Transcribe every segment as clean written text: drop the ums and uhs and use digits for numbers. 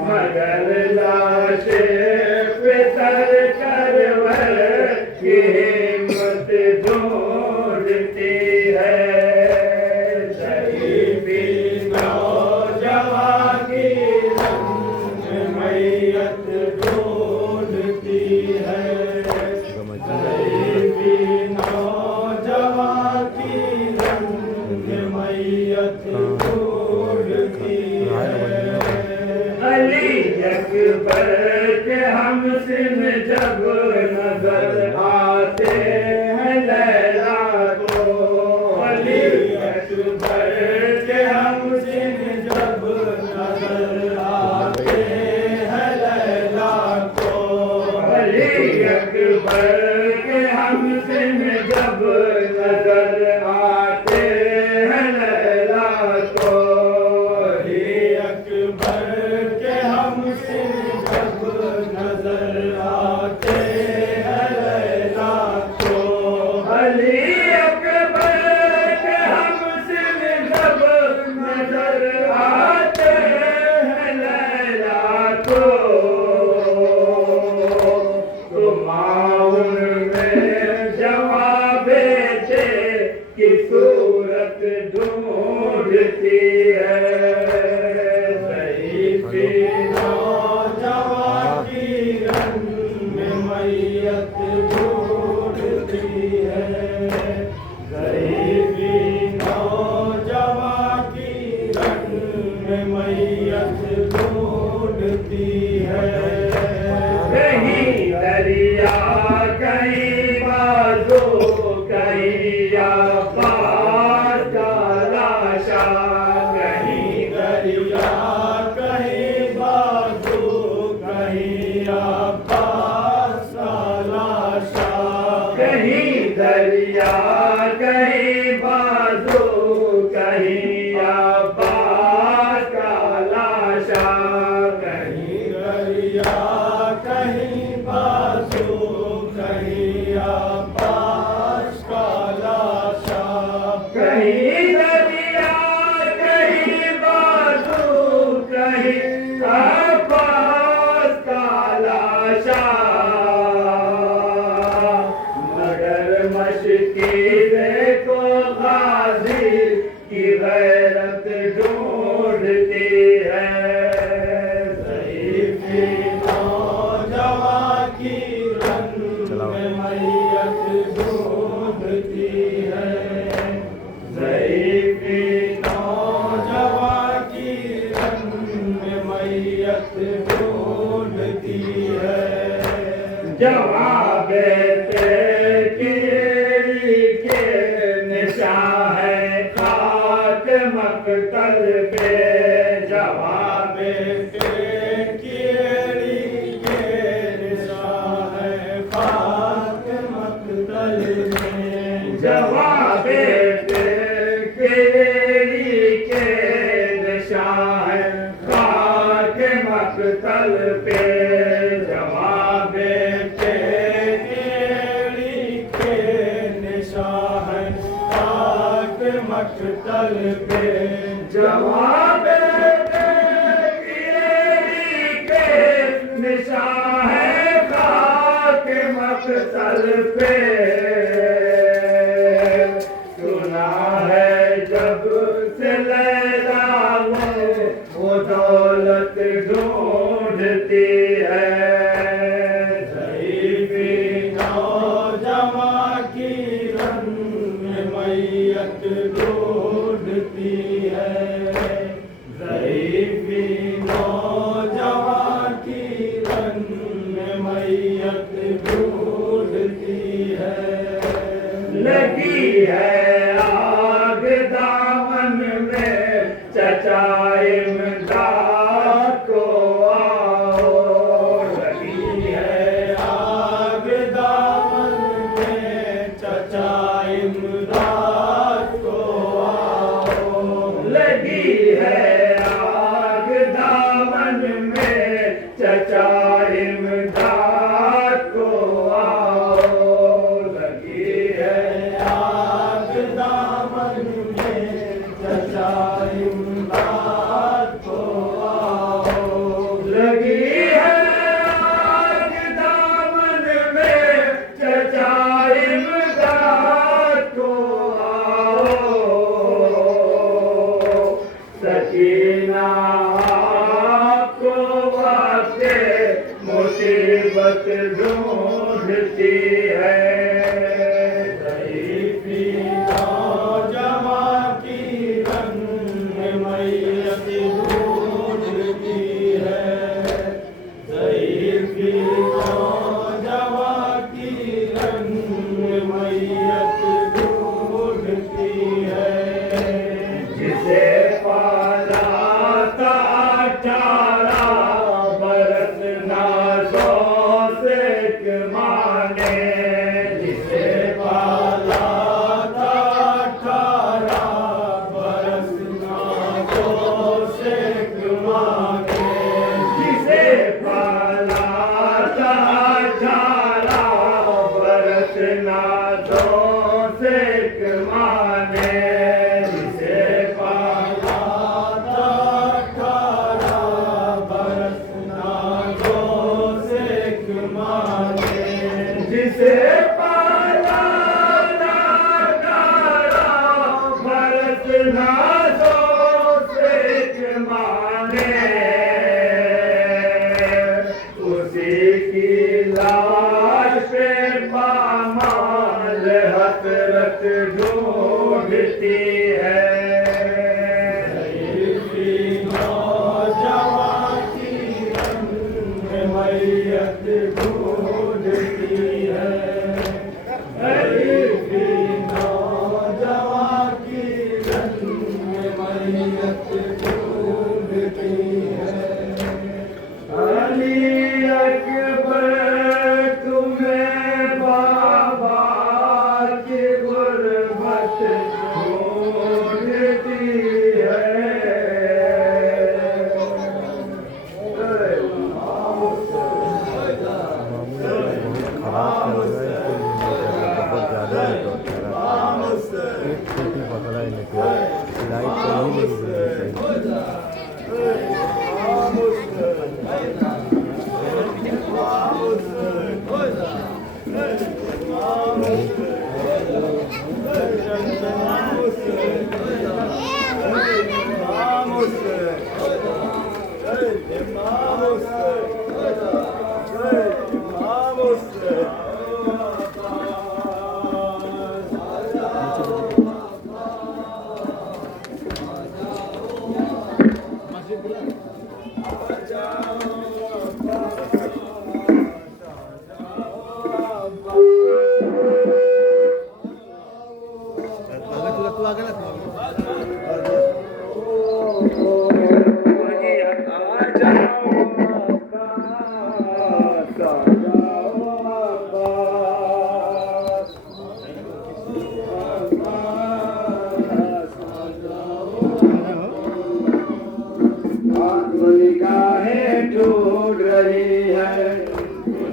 मगर लाशे पितर करवर की हिम्मत ढूंढती है। शरीफी नौजवान की मैयत ढूंढती है। शरीफी नौजवान की मैयत अकबर के हमसिन जब नजर आते हैं लैला को। अली अकबर के हमसिन जब नजर आते हैं लैला को। अली अकबर के हमसिन जब नजर आते हैं लैला को। अली अकबर के हमसिन जब नजर आते हैं लैला को। अली अकबर के हमसिन जब नजर आते हैं लैला को। तो माउन में जवाबे थे की सूरत ढूंढती है। मैयत ढूंढती है। गरीबी नौजवान की रंग में मैयत ढूंढती है। कहीं दरिया कहीं बाजू कहीं आबाद का लाशा। कहीं दरिया कहीं बाजू कहीं आबाद कहीं दरिया कहीं बाजू कहीं आबाद का लाशा। कहीं दरिया कहीं बाजू कहीं आबाद का लाशा। कहीं दरिया कहीं बाजू कहीं आबाद का लाशा। मशकीरे को गाजी की गैरत ढूंढती है। ज़ईफ़ी नौजवान की रंग में मैयत ढूंढती है। ज़ईफ़ी नौजवान की रंग में मैयत ढूंढती है। जवाब मकतल पे जवाब केड़ी के निशान है खाक मकतल में। जवाब केड़ी के निशान है खाक मकतल पे। जवाब केड़ी के निशान है खाक मकतल पे। जवाब केड़ी के निशान है खाक मकतल पे। सुना है जब से लैला में वो दौलत ढूंढती है। ज़ईफ़ी नौजवान की रंग में मैयत ढूंढती है। ज़ईफ़ी नौजवान की रंग में मैयत ढूंढती है। लगी है आग दामन में चचा इमदाद को आओ। लगी है आग दामन में चचा इमदाद को आओ। लगी है आग दामन में चचा इमदाद को आओ। लगी है आग दामन में चचा इमदाद सकीना आपको वास्ते मुसीबत ढूंढती है। ज़ईफ़ी नौजवां की रंग मैयत ढूंढती है। ज़ईफ़ी नौजवां की रंग मैयत ढूंढती है। जिसे पाला था 18 बरस नाज़ों से माने। जिसे पाला था 18 बरस नाज़ों से माने। जिसे पाला था 18 बरस नाज़ों से माने। जिसे पाला था 18 बरस नाज़ों से माने। जिसे पाला था 18 बरस नाज़ों से माने। उसी की लाश पे पामाल हसरत ढूंढती है। ज़ईफ़ी नौजवां की रंग मैयत ढूंढती है। ज़ईफ़ी नौजवां की रंग मैयत ढूंढती है। अली अकबर तुम्हें बाबा की गुर्बत ढूंढती है। खराब चल रहा है बहुत ज़्यादा है। तो एक छोटी पकड़ा है लेकिन लाइट चल ही नहीं रही सही। तू आगे ना निगाहें ढूंढ रही है।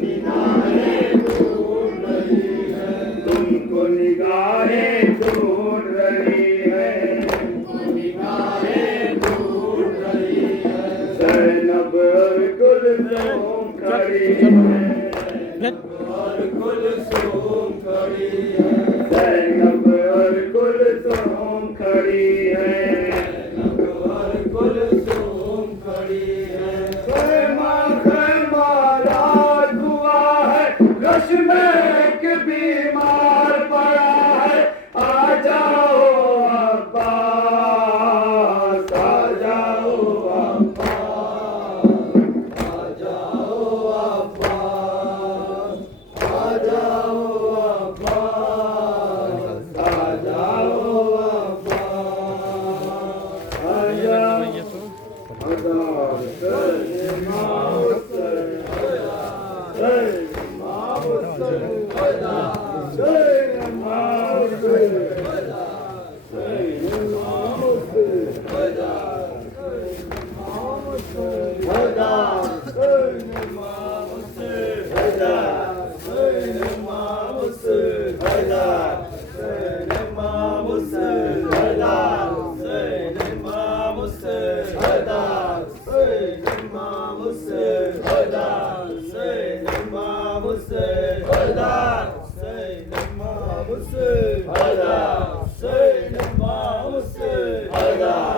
निगाहें ढूंढ रही है। तुमको निगाहें ढूंढ रही है। निगाहें ढूंढ रही है। ज़ैनब और कुलसूम खड़ी है। और कुलसूम खड़ी है। ज़ैनब और कुलसूम खड़ी है। रश में एक बीमार पड़ा है। आ जाओ अब्बास, आ जाओ अब्बास, आ जाओ अब्बास, आ जाओ अब्बास, आ जाओ Hayda, Seyyid Mahmud Seyyid. Hayda.